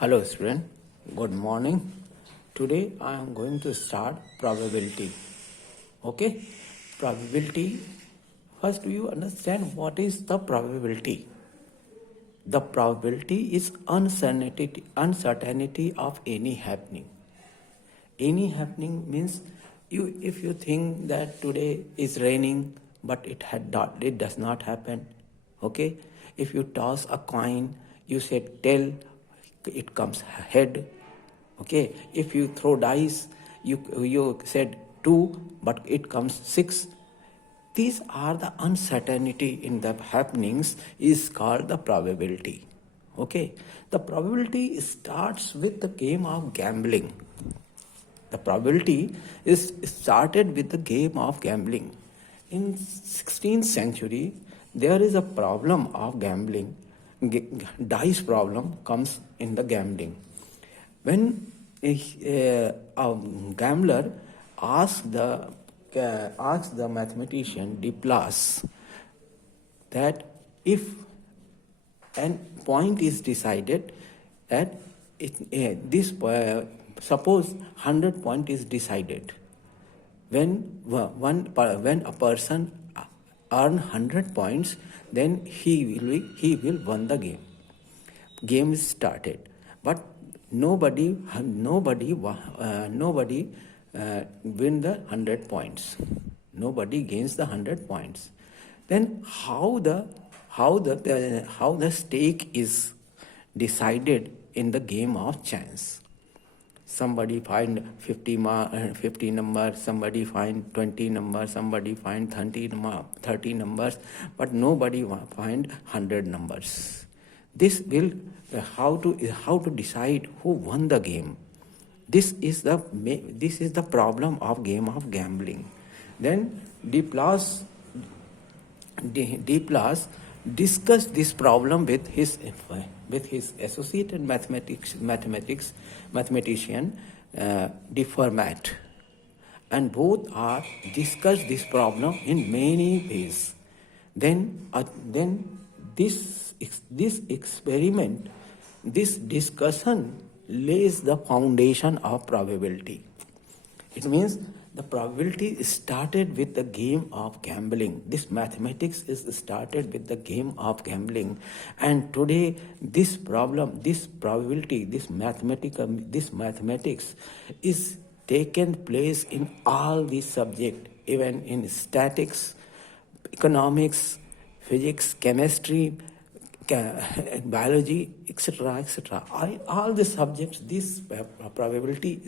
Hello student, good morning. Today I am going to start probability. Okay, probability. First, do you understand what is the probability? The probability is uncertainty of any happening. Any happening means if you think that today is raining but it does not happen. Okay, if you toss a coin, you say tail, it comes head. Okay, if you throw dice, you said 2 but it comes 6. These are the uncertainty in the happenings is called the probability. Okay, the probability starts with the game of gambling. The probability is started with the game of gambling. In 16th century, there is a problem of gambling. Dice problem comes in the gambling. When a gambler asks the mathematician Laplace that if an point is decided that suppose 100 point is decided, when a person earn 100 points, then he will win the game. Game is started, but nobody win the 100 points. Nobody gains the 100 points. Then how the stake is decided in the game of chance? Somebody find 50 numbers, somebody find 20 numbers, somebody find 30 numbers, but nobody find 100 numbers. This will how to decide who won the game. This is the problem of game of gambling. Then Laplace discussed this problem with his associated mathematician de Fermat, and both are discussed this problem in many ways. Then this experiment, this discussion lays the foundation of probability. It means the probability started with the game of gambling. This mathematics is started with the game of gambling. And today this problem, this probability, this mathematics is taken place in all these subjects, even in statics, economics, physics, chemistry, biology, etc. All the subjects, this probability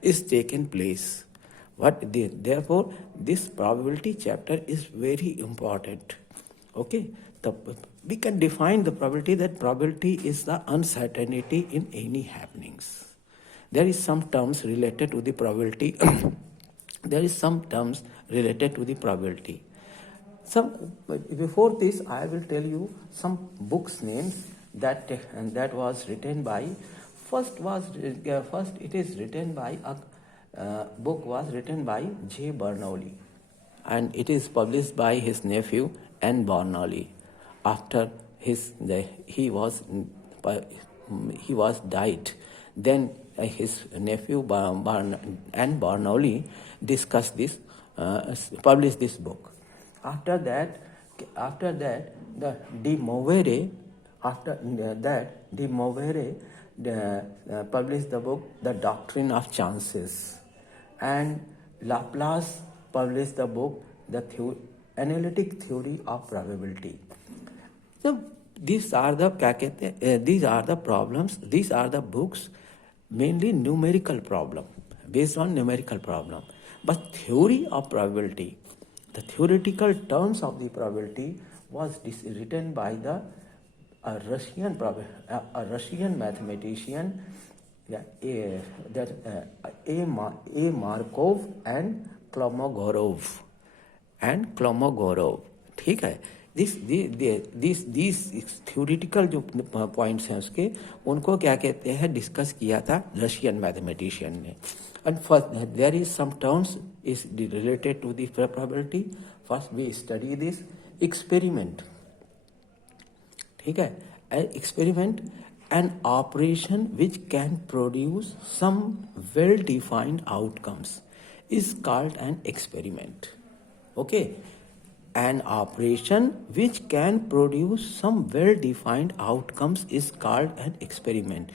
is taken place. Therefore, this probability chapter is very important. Okay, we can define the probability that probability is the uncertainty in any happenings. There is some terms related to the probability. Before this, I will tell you some books names that was written by. First, it is written by a book was written by J. Bernoulli, and it is published by his nephew N. Bernoulli. After he was died, then his nephew N. Bernoulli discussed this, published this book. After that, the De Moivre published the book The Doctrine of Chances, and Laplace published the book The Analytic Theory of Probability. So these are the problems. These are the books, mainly numerical problem, based on numerical problem. But theory of probability, the theoretical terms of the probability was written by a Russian mathematician, A. Markov and Kolmogorov. ठीक है. These theoretical जो points हैं उसके, उनको क्या कहते हैं, discuss किया था रशियन मैथमेटिशियन ने. And first, there is some terms is related to the probability. First, we study this experiment. ठीक है, experiment an operation which can produce some well-defined outcomes is called an experiment. Okay? An operation which can produce some well-defined outcomes is called an experiment.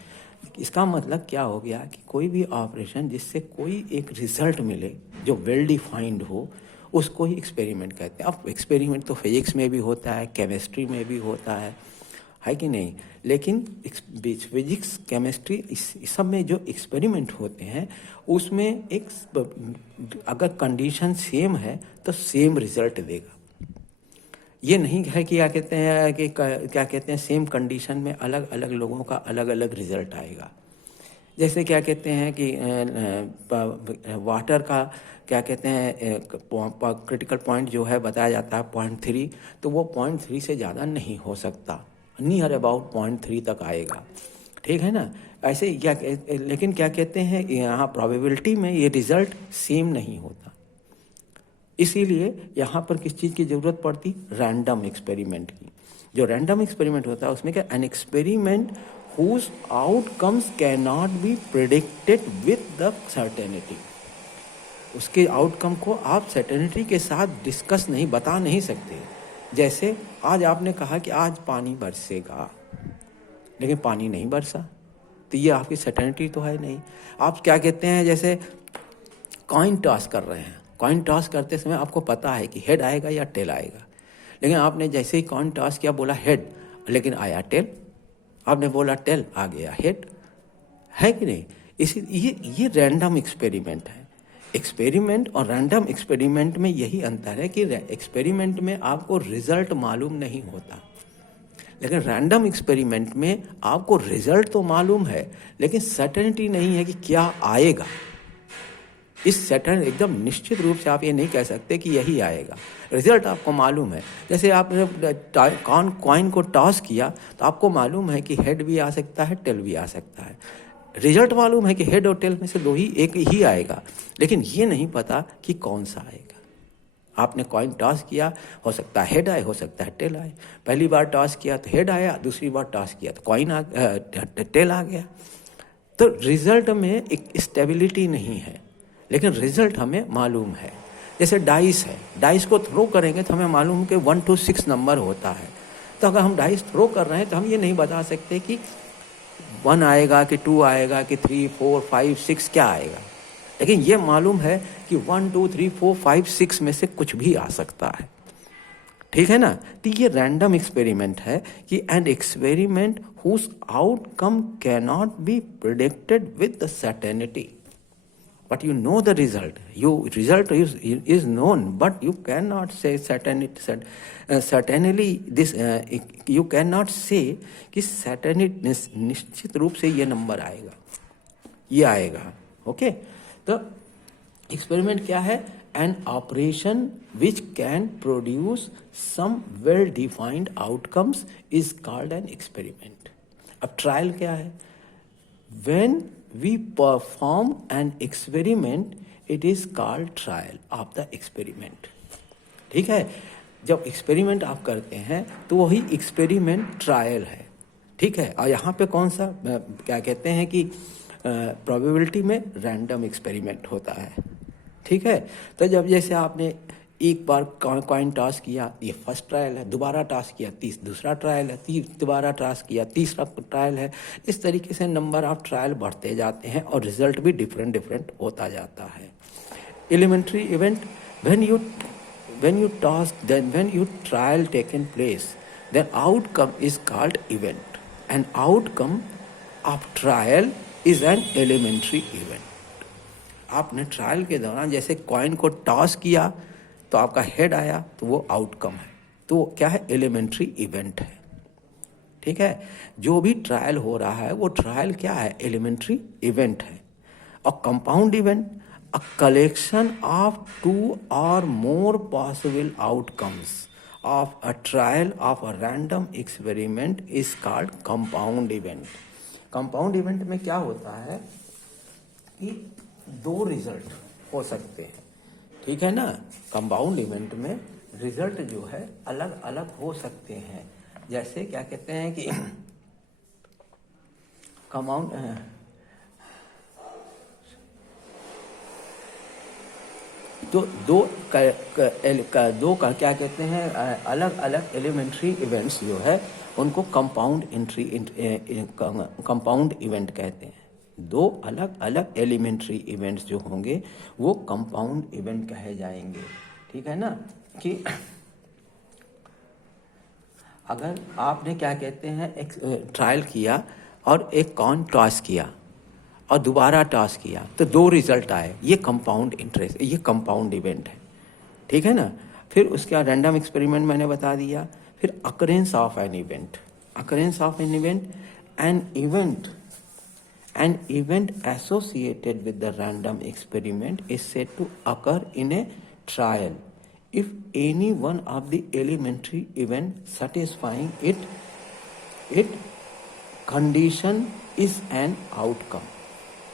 इसका मतलब क्या हो गया कि कोई भी ऑपरेशन जिससे कोई एक रिजल्ट मिले जो वेल डिफाइंड हो, उसको ही एक्सपेरिमेंट कहते हैं. अब एक्सपेरिमेंट तो फिजिक्स में भी होता है, केमिस्ट्री में भी होता है कि नहीं. लेकिन फिजिक्स, केमिस्ट्री, इस सब में जो एक्सपेरिमेंट होते हैं उसमें एक अगर कंडीशन सेम है तो सेम रिजल्ट देगा. ये नहीं है कि क्या कहते हैं सेम कंडीशन में अलग अलग लोगों का अलग अलग रिजल्ट आएगा. जैसे क्या कहते हैं कि वाटर का क्या कहते हैं क्रिटिकल पॉइंट जो है बताया जाता है 0.3, तो वो 0.3 से ज़्यादा नहीं हो सकता, नियर अबाउट 0.3 तक आएगा. ठीक है ना. ऐसे लेकिन क्या कहते हैं यहाँ प्रोबेबिलिटी में ये रिजल्ट सेम नहीं होता. इसीलिए यहाँ पर किस चीज़ की ज़रूरत पड़ती? रैंडम एक्सपेरिमेंट की. जो रैंडम एक्सपेरिमेंट होता है उसमें क्या, an experiment whose outcomes cannot be predicted with the certainty. उसके आउटकम को आप सर्टेनिटी के साथ बता नहीं सकते. जैसे आज आपने कहा कि आज पानी बरसेगा, लेकिन पानी नहीं बरसा, तो ये आपकी सर्टेनिटी तो है नहीं. आप क्या कहते हैं, जैसे कॉइन टॉस कर रहे हैं, कॉइन टॉस करते समय आपको पता है कि हेड आएगा या टेल आएगा, लेकिन आपने जैसे ही कॉइन टॉस किया बोला हेड, लेकिन आया टेल. आपने बोला टेल, आ गया हेड. है कि नहीं? इसी ये रैंडम एक्सपेरिमेंट है. एक्सपेरिमेंट और रैंडम एक्सपेरिमेंट में यही अंतर है कि एक्सपेरिमेंट में आपको रिजल्ट मालूम नहीं होता, लेकिन रैंडम एक्सपेरिमेंट में आपको रिजल्ट तो मालूम है, लेकिन सर्टेनिटी नहीं है कि क्या आएगा. इस सर्टेन एकदम निश्चित रूप से आप ये नहीं कह सकते कि यही आएगा. रिजल्ट आपको मालूम है. जैसे आपने कॉइन को टॉस किया तो आपको मालूम है कि हेड भी आ सकता है, टेल भी आ सकता है. रिजल्ट मालूम है कि हेड और टेल में से एक ही आएगा, लेकिन ये नहीं पता कि कौन सा आएगा. आपने कॉइन टॉस किया, हो सकता है हेड आए, हो सकता है टेल आए. पहली बार टॉस किया तो हेड आया, दूसरी बार टॉस किया तो टेल आ गया. तो रिजल्ट में एक स्टेबिलिटी नहीं है, लेकिन रिजल्ट हमें मालूम है. जैसे डाइस है, डाइस को थ्रो करेंगे तो हमें मालूम है कि 1 to 6 नंबर होता है. तो अगर हम डाइस थ्रो कर रहे हैं तो हम ये नहीं बता सकते कि 1 आएगा कि 2 आएगा कि 3, 4, 5, 6 क्या आएगा, लेकिन ये मालूम है कि 1, 2, 3, 4, 5, 6 में से कुछ भी आ सकता है. ठीक है ना. तो ये रैंडम एक्सपेरिमेंट है कि an experiment whose outcome cannot be predicted with the certainty. But you know the result. Result is known, but you cannot say certainly this. You cannot say कि certainly निश्चित रूप से ये नंबर आएगा, ये आएगा. ओके. तो एक्सपेरिमेंट क्या है? An operation which can produce some well-defined outcomes is called an experiment. अब ट्रायल क्या है? When we perform an experiment, it is called trial of the experiment. ठीक है. जब एक्सपेरिमेंट आप करते हैं तो वही एक्सपेरिमेंट ट्रायल है. ठीक है. और यहाँ पे कौन सा क्या कहते हैं कि प्रोबेबिलिटी में रैंडम एक्सपेरिमेंट होता है. ठीक है. तो जब जैसे आपने एक बार कॉइन टॉस किया, ये फर्स्ट ट्रायल है. दोबारा टॉस किया, दूसरा ट्रायल है. दोबारा टॉस किया, तीसरा ट्रायल है. इस तरीके से नंबर ऑफ ट्रायल बढ़ते जाते हैं और रिजल्ट भी डिफरेंट होता जाता है. Elementary event, when you toss, then when you trial taken place, then outcome is called event. An outcome of trial is an elementary event. आपने ट्रायल के दौरान जैसे कॉइन को टॉस किया तो आपका हेड आया, तो वो आउटकम है. तो क्या है? एलिमेंट्री इवेंट है. ठीक है. जो भी ट्रायल हो रहा है वो ट्रायल क्या है? एलिमेंट्री इवेंट है. और compound event, a collection of 2 or more possible outcomes of a trial of a random experiment is called compound event. Compound event में क्या होता है कि 2 रिजल्ट हो सकते हैं. ठीक है ना. कंपाउंड इवेंट में रिजल्ट जो है अलग अलग हो सकते हैं. जैसे क्या कहते हैं कि कंपाउंड तो दो का क्या कहते हैं, अलग अलग एलिमेंट्री इवेंट्स जो है उनको कंपाउंड इवेंट कहते हैं। दो अलग अलग एलिमेंट्री इवेंट्स जो होंगे वो कंपाउंड इवेंट कहे जाएंगे। ठीक है ना, कि अगर आपने क्या कहते हैं एक ट्रायल किया और एक कॉइन टॉस किया और दोबारा टॉस किया तो दो रिजल्ट आए, ये कंपाउंड इंटरेस्ट, ये कंपाउंड इवेंट है। ठीक है ना। फिर उसके बाद रैंडम एक्सपेरिमेंट मैंने बता दिया। फिर occurrence of an event, occurrence of an event, an event associated with the random experiment is said to occur in a trial if any one of the elementary event satisfying it condition is an outcome।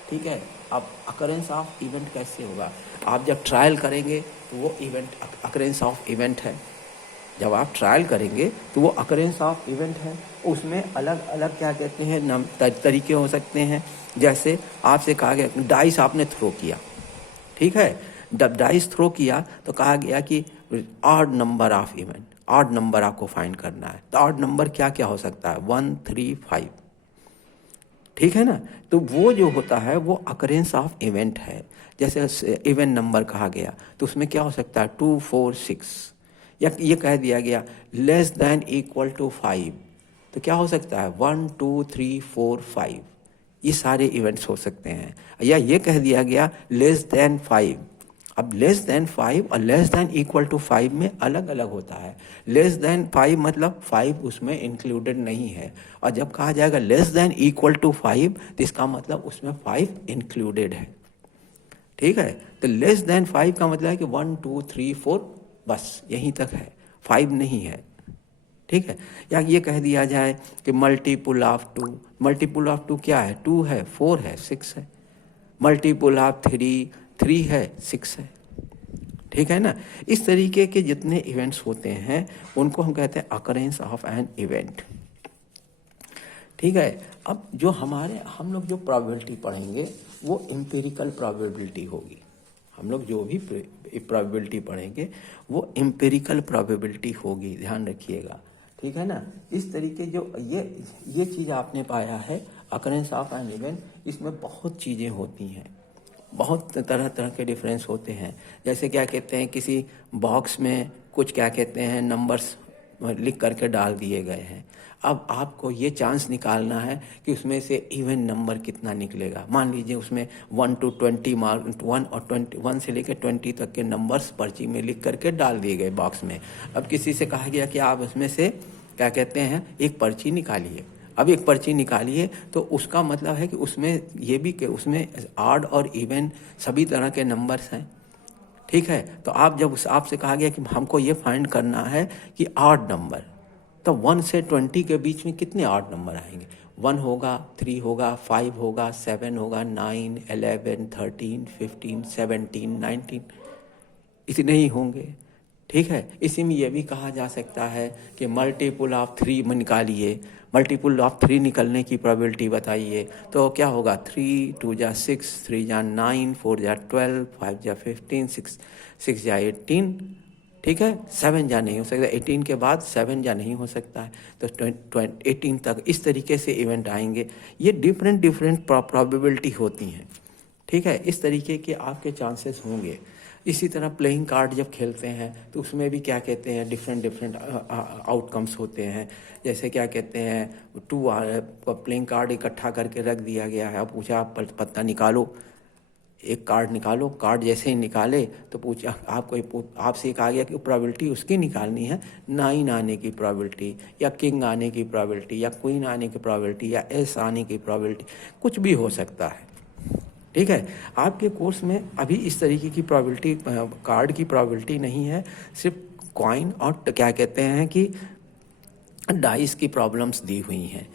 ठीक है। अब occurrence of event कैसे होगा, आप जब trial करेंगे तो वो इवेंट अकरेंस ऑफ इवेंट है। जब आप ट्रायल करेंगे तो वो अकरेंस ऑफ इवेंट है। उसमें अलग अलग क्या कहते हैं तरीके हो सकते हैं। जैसे आपसे कहा गया डाइस आपने थ्रो किया, ठीक है, जब डाइस थ्रो किया तो कहा गया कि odd number of event, odd number आपको फाइंड करना है। तो ऑड नंबर क्या क्या हो सकता है, 1, 3, 5। ठीक है ना। तो वो जो होता है वो अकरेंस ऑफ इवेंट है। जैसे इवेंट नंबर कहा गया तो उसमें क्या हो सकता है 2, 4, 6, या ये कह दिया गया लेस देन इक्वल टू 5 तो क्या हो सकता है 1, 2, 3, 4, 5। ये सारे इवेंट्स हो सकते हैं। या ये कह दिया गया लेस देन 5। अब लेस देन 5 और लेस देन इक्वल टू 5 में अलग अलग होता है। लेस देन 5 मतलब 5 उसमें इंक्लूडेड नहीं है, और जब कहा जाएगा लेस देन इक्वल टू 5 तो इसका मतलब उसमें 5 इंक्लूडेड है। ठीक है। तो लेस देन 5 का मतलब है कि 1, 2, 3, 4 बस यहीं तक है, 5 नहीं है। ठीक है। या ये कह दिया जाए कि मल्टीपुल ऑफ 2, मल्टीपुल ऑफ 2 क्या है, 2 है, 4 है, 6 है। मल्टीपुल ऑफ 3, 3 है, 6 है। ठीक है ना। इस तरीके के जितने इवेंट्स होते हैं उनको हम कहते हैं अकरेंस ऑफ एन इवेंट। ठीक है। अब जो हम लोग जो प्रोबेबिलिटी पढ़ेंगे वो एम्पिरिकल प्रोबेबिलिटी होगी। हम लोग जो भी प्रोबेबिलिटी पढ़ेंगे वो एम्पिरिकल प्रोबेबिलिटी होगी, ध्यान रखिएगा। ठीक है ना। इस तरीके जो ये चीज़ आपने पाया है अकरेंस ऑफ एन इवेंट, इसमें बहुत चीज़ें होती हैं, बहुत तरह तरह के डिफरेंस होते हैं। जैसे क्या कहते हैं किसी बॉक्स में कुछ क्या कहते हैं नंबर्स लिख करके डाल दिए गए हैं। अब आपको ये चांस निकालना है कि उसमें से इवन नंबर कितना निकलेगा। मान लीजिए उसमें 1 to 20 मार्क, 1 और 1 से लेकर 20 तक के नंबर्स पर्ची में लिख करके डाल दिए गए बॉक्स में। अब किसी से कहा गया कि आप उसमें से क्या कहते हैं एक पर्ची निकालिए। अब एक पर्ची निकालिए तो उसका मतलब है कि उसमें ये भी कि उसमें ऑड और इवन सभी तरह के नंबर्स हैं। ठीक है। तो आप जब आपसे कहा गया कि हमको ये फाइंड करना है कि ऑड नंबर, तो 1 से 20 के बीच में कितने ऑड नंबर आएंगे, 1 होगा, 3 होगा, 5 होगा, 7 होगा, 9, 11, 13, 15, 17, 19, इतने ही होंगे। ठीक है। इसी में यह भी कहा जा सकता है कि मल्टीपुल ऑफ 3 निकालिए, मल्टीपुल ऑफ 3 निकलने की प्रोबेबिलिटी बताइए। तो क्या होगा 3, 2 जा 6, 3 जा 9, 4 जा 12, 5 जा 15, 6 जा 18। ठीक है। 7 जा नहीं हो सकता, 18 के बाद 7 जा नहीं हो सकता है, तो 18 तक इस तरीके से इवेंट आएंगे। ये डिफरेंट प्रोबेबिलिटी होती हैं। ठीक है। इस तरीके के आपके चांसेस होंगे। इसी तरह प्लेइंग कार्ड जब खेलते हैं तो उसमें भी क्या कहते हैं डिफरेंट आउटकम्स होते हैं। जैसे क्या कहते हैं 2 प्लेइंग कार्ड इकट्ठा करके रख दिया गया है। अब पूछा आप पत्ता निकालो, एक कार्ड निकालो। कार्ड जैसे ही निकाले तो पूछा आपसे कहा गया कि प्रोबेबिलिटी उसकी निकालनी है 9 आने की प्रोबेबिलिटी, या किंग आने की प्रोबेबिलिटी, या क्वीन आने की प्रोबेबिलिटी, या एस आने की प्रोबेबिलिटी, कुछ भी हो सकता है। ठीक है। आपके कोर्स में अभी इस तरीके की प्रोबेबिलिटी, कार्ड की प्रोबेबिलिटी नहीं है, सिर्फ कॉइन और क्या कहते हैं कि डाइस की प्रॉब्लम्स दी हुई हैं।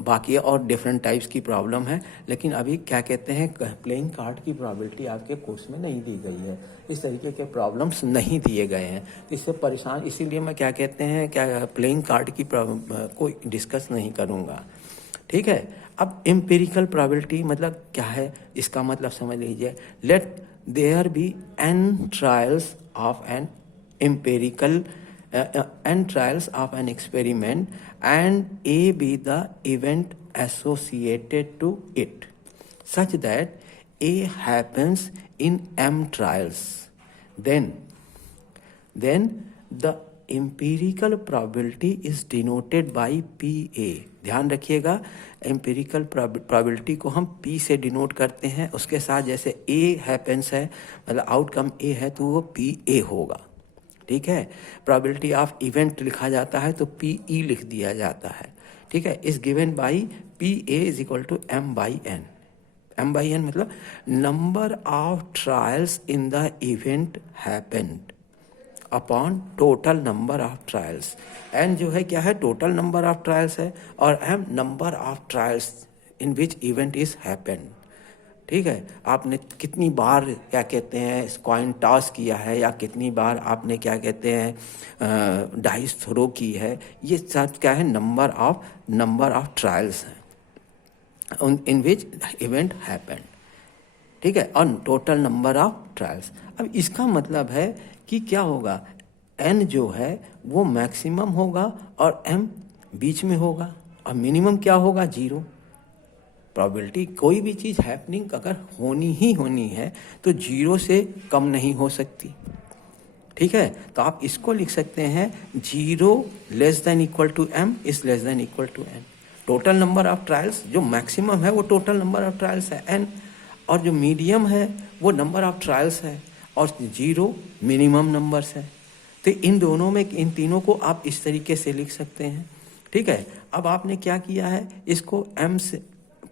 बाकी और डिफरेंट टाइप्स की प्रॉब्लम है, लेकिन अभी क्या कहते हैं प्लेइंग कार्ड की प्रोबेबिलिटी आपके कोर्स में नहीं दी गई है। इस तरीके के प्रॉब्लम्स नहीं दिए गए हैं, इससे परेशान, इसीलिए मैं क्या कहते हैं क्या प्लेइंग कार्ड की को डिस्कस नहीं करूँगा। ठीक है। अब एम्पिरिकल प्रोबेबिलिटी मतलब क्या है, इसका मतलब समझ लीजिए, let there be n trials of an empirical n trials of an experiment and A be the event associated to it, such that A happens in m trials, then the empirical probability is denoted by PA. ध्यान रखिएगा, empirical probability को हम P से denote करते हैं, उसके साथ जैसे A हैपेंस है मतलब आउटकम A है तो वो PA होगा, ठीक है। प्रोबेबिलिटी ऑफ इवेंट लिखा जाता है तो PE लिख दिया जाता है, ठीक है। Is given by PA is equal to m/n। m/n मतलब number of trials in the event happened upon total number of trials. n जो है क्या है, टोटल नंबर ऑफ ट्रायल्स है, और m number of trials in which event is happened, ठीक है। आपने कितनी बार क्या कहते हैं कॉइन टॉस किया है, या कितनी बार आपने क्या कहते हैं डाइस थ्रो की है, ये सब क्या है, नंबर ऑफ ट्रायल्स हैं इन विच इवेंट हैपेंड, ठीक है, और टोटल नंबर ऑफ ट्रायल्स। अब इसका मतलब है कि क्या होगा, n जो है वो मैक्सिमम होगा और m बीच में होगा, और मिनिमम क्या होगा, 0। प्रोबेबिलिटी कोई भी चीज़ हैपनिंग अगर होनी है तो 0 से कम नहीं हो सकती, ठीक है। तो आप इसको लिख सकते हैं 0 less than equal to m is less than equal to n। Total number of trials जो मैक्सिमम है वो टोटल नंबर ऑफ ट्रायल्स है n, और जो मीडियम है वो नंबर ऑफ ट्रायल्स है, और 0 मिनिमम नंबर्स है। तो इन दोनों में, इन तीनों को आप इस तरीके से लिख सकते हैं, ठीक है। अब आपने क्या किया है, इसको m से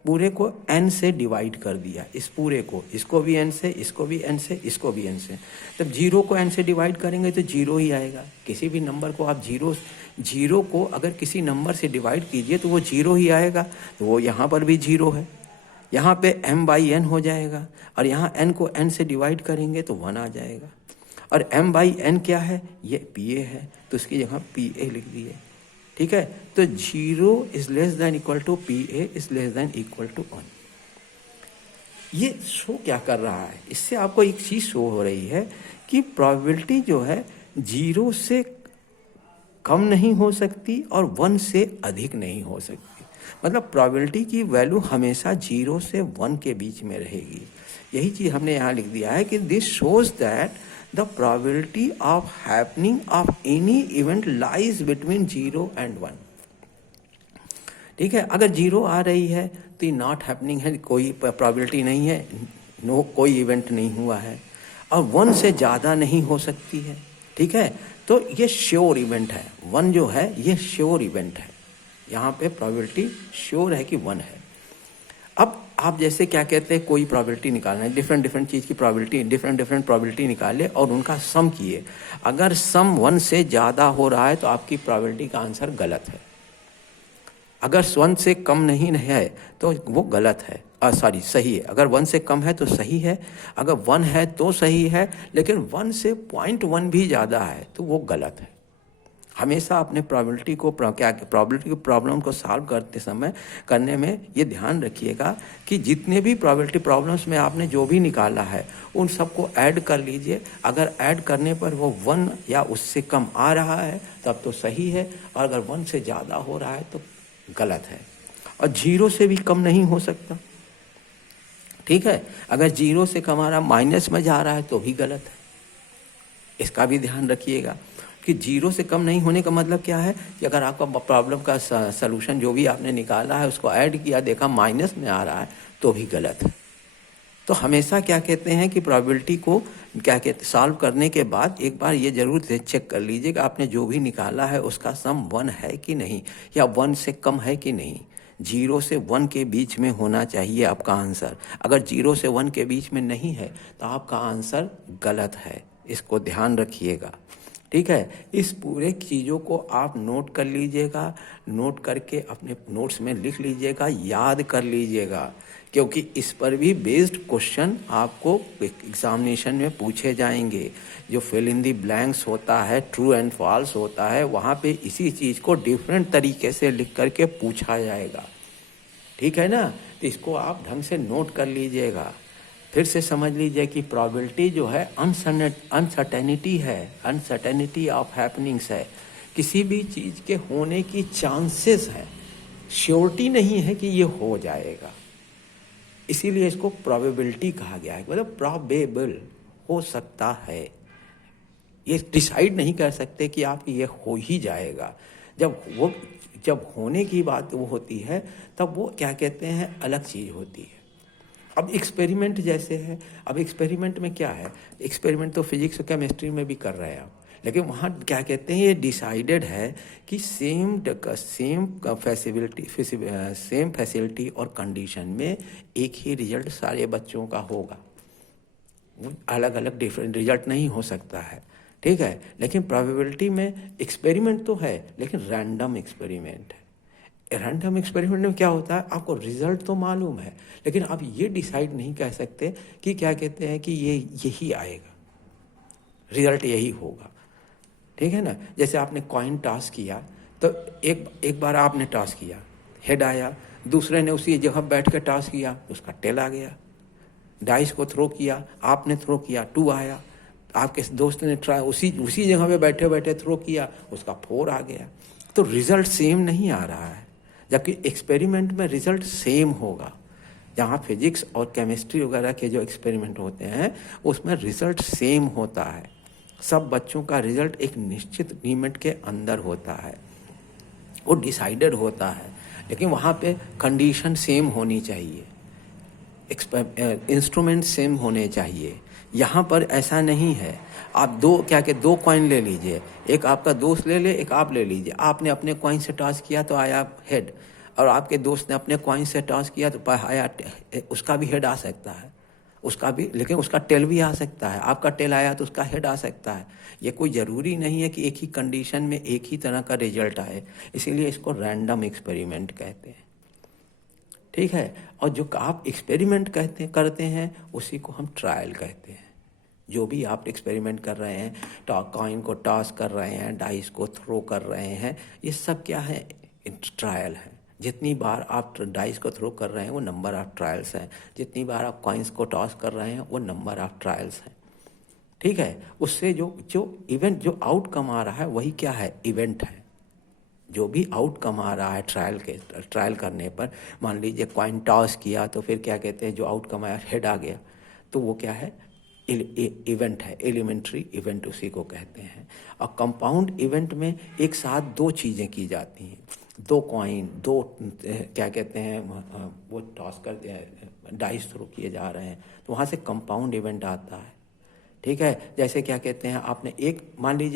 पूरे को n से डिवाइड कर दिया, इस पूरे को, इसको भी n से, इसको भी n से, इसको भी n से। तब 0 को n से डिवाइड करेंगे तो 0 ही आएगा। किसी भी नंबर को आप 0 को अगर किसी नंबर से डिवाइड कीजिए तो वो 0 ही आएगा, तो वो यहाँ पर भी 0 है, यहाँ पे m/n हो जाएगा, और यहाँ n को n से डिवाइड करेंगे तो 1 आ जाएगा, और m/n क्या है, ये PA है, तो उसकी जगह PA लिख दिए, ठीक है। तो 0 is less than equal to PA is less than equal to 1। ये शो क्या कर रहा है, इससे आपको एक चीज शो हो रही है कि प्रोबेबिलिटी जो है 0 से कम नहीं हो सकती और 1 से अधिक नहीं हो सकती, मतलब प्रोबेबिलिटी की वैल्यू हमेशा 0 से 1 के बीच में रहेगी। यही चीज हमने यहाँ लिख दिया है कि this shows that the probability of happening of any event lies between 0 and 1, ठीक है। अगर 0 आ रही है तो ये नॉट हैपनिंग है, कोई प्रोबेबिलिटी नहीं है, कोई इवेंट नहीं हुआ है, और 1 से ज़्यादा नहीं हो सकती है, ठीक है। तो ये श्योर इवेंट है, 1 जो है ये श्योर इवेंट है, यहाँ पे प्रोबेबिलिटी श्योर है कि 1 है। अब आप जैसे क्या कहते हैं, कोई प्रोबेबिलिटी निकालना है, डिफरेंट चीज़ की प्रोबेबिलिटी, डिफरेंट प्रोबेबिलिटी निकाले और उनका सम किए। अगर सम 1 से ज़्यादा हो रहा है तो आपकी प्रोबेबिलिटी का आंसर गलत है, अगर 1 से कम नहीं है तो वो गलत है, सही है। अगर 1 से कम है तो सही है, अगर 1 है तो सही है, लेकिन 1 से 0.1 भी ज़्यादा है तो वो गलत है। हमेशा अपने प्रोबेबिलिटी की प्रॉब्लम को सॉल्व करने में ये ध्यान रखिएगा कि जितने भी प्रोबेबिलिटी प्रॉब्लम्स में आपने जो भी निकाला है उन सबको ऐड कर लीजिए। अगर ऐड करने पर वो 1 या उससे कम आ रहा है तब तो सही है, और अगर 1 से ज़्यादा हो रहा है तो गलत है, और 0 से भी कम नहीं हो सकता, ठीक है। अगर 0 से कम आ रहा, माइनस में जा रहा है तो भी गलत है, इसका भी ध्यान रखिएगा कि 0 से कम नहीं होने का मतलब क्या है कि अगर आपका प्रॉब्लम का सलूशन जो भी आपने निकाला है उसको ऐड किया, देखा माइनस में आ रहा है तो भी गलत है। तो हमेशा क्या कहते हैं कि प्रोबेबिलिटी को क्या कहते सॉल्व करने के बाद एक बार ये जरूर चेक कर लीजिए कि आपने जो भी निकाला है उसका सम 1 है कि नहीं, या 1 से कम है कि नहीं। 0 से 1 के बीच में होना चाहिए आपका आंसर। अगर 0 से 1 के बीच में नहीं है तो आपका आंसर गलत है, इसको ध्यान रखिएगा, ठीक है। इस पूरे चीज़ों को आप नोट कर लीजिएगा, नोट करके अपने नोट्स में लिख लीजिएगा, याद कर लीजिएगा, क्योंकि इस पर भी बेस्ड क्वेश्चन आपको एग्जामिनेशन में पूछे जाएंगे। जो फिल इन दी ब्लैंक्स होता है, ट्रू एंड फॉल्स होता है, वहाँ पे इसी चीज़ को डिफरेंट तरीके से लिख करके पूछा जाएगा, ठीक है ना? तो इसको आप ढंग से नोट कर लीजिएगा, फिर से समझ लीजिए कि प्रोबेबिलिटी जो है अनसर्टेनिटी है, अनसर्टेनिटी ऑफ हैपनिंग्स है, किसी भी चीज़ के होने की चांसेस है, श्योरिटी नहीं है कि ये हो जाएगा। इसीलिए इसको प्रोबेबिलिटी कहा गया है, मतलब प्रोबेबल, हो सकता है। ये डिसाइड नहीं कर सकते कि आप ये हो ही जाएगा। जब होने की बात वो होती है तब वो क्या कहते हैं, अलग चीज़ होती है। अब एक्सपेरिमेंट जैसे है, अब एक्सपेरिमेंट में क्या है, एक्सपेरिमेंट तो फिजिक्स और केमिस्ट्री में भी कर रहे हैं आप, लेकिन वहाँ क्या कहते हैं, ये डिसाइडेड है कि सेम फैसिलिटी और कंडीशन में एक ही रिजल्ट सारे बच्चों का होगा, अलग अलग डिफरेंट रिजल्ट नहीं हो सकता है, ठीक है। लेकिन प्रोबेबिलिटी में एक्सपेरिमेंट तो है, लेकिन रैंडम एक्सपेरिमेंट है। रैंडम एक्सपेरिमेंट में क्या होता है, आपको रिजल्ट तो मालूम है, लेकिन आप ये डिसाइड नहीं कर सकते कि क्या कहते हैं कि ये यही आएगा, रिजल्ट यही होगा, ठीक है ना। जैसे आपने कॉइन टॉस किया, तो एक बार आपने टॉस किया, हेड आया, दूसरे ने उसी जगह बैठ कर टॉस किया, उसका टेल आ गया। डाइस को थ्रो किया, आपने थ्रो किया, 2 आया, आपके दोस्त ने ट्राई उसी जगह पे बैठे बैठे थ्रो किया, उसका 4 आ गया। तो रिजल्ट सेम नहीं आ रहा है, जबकि एक्सपेरिमेंट में रिजल्ट सेम होगा। जहाँ फिजिक्स और केमिस्ट्री वगैरह के जो एक्सपेरिमेंट होते हैं उसमें रिजल्ट सेम होता है, सब बच्चों का रिजल्ट एक निश्चित लिमिट के अंदर होता है, वो डिसाइडेड होता है, लेकिन वहाँ पे कंडीशन सेम होनी चाहिए, इंस्ट्रूमेंट सेम होने चाहिए। यहाँ पर ऐसा नहीं है। आप दो कॉइन ले लीजिए, एक आपका दोस्त ले ले, एक आप ले लीजिए। आपने अपने कॉइन से टॉस किया तो आया हेड, और आपके दोस्त ने अपने कॉइन से टॉस किया तो आया, उसका भी हेड आ सकता है, उसका भी, लेकिन उसका टेल भी आ सकता है। आपका टेल आया तो उसका हेड आ सकता है। ये कोई ज़रूरी नहीं है कि एक ही कंडीशन में एक ही तरह का रिजल्ट आए, इसीलिए इसको रैंडम एक्सपेरिमेंट कहते हैं, ठीक है। और जो आप एक्सपेरिमेंट करते हैं उसी को हम ट्रायल कहते हैं। जो भी आप एक्सपेरिमेंट कर रहे हैं, कॉइन को टॉस कर रहे हैं, डाइस को थ्रो कर रहे हैं, ये सब क्या है, ट्रायल है। जितनी बार आप डाइस को थ्रो कर रहे हैं वो नंबर ऑफ ट्रायल्स हैं, जितनी बार आप कॉइन्स को टॉस कर रहे हैं वो नंबर ऑफ ट्रायल्स हैं, ठीक है। उससे जो इवेंट, जो आउटकम आ रहा है वही क्या है, इवेंट है। जो भी आउटकम आ रहा है ट्रायल करने पर, मान लीजिए कॉइन टॉस किया तो फिर क्या कहते हैं, जो आउटकम आया हेड आ गया, तो वो क्या है, इवेंट है, एलिमेंट्री इवेंट उसी को कहते हैं। और कंपाउंड इवेंट में एक साथ दो चीज़ें की जाती हैं, दो कॉइन, दो क्या कहते हैं, वो टॉस कर डाइस थ्रो किए जा रहे हैं, तो वहाँ से कंपाउंड इवेंट आता है, ठीक है। जैसे क्या कहते हैं, आपने एक मान लीजिए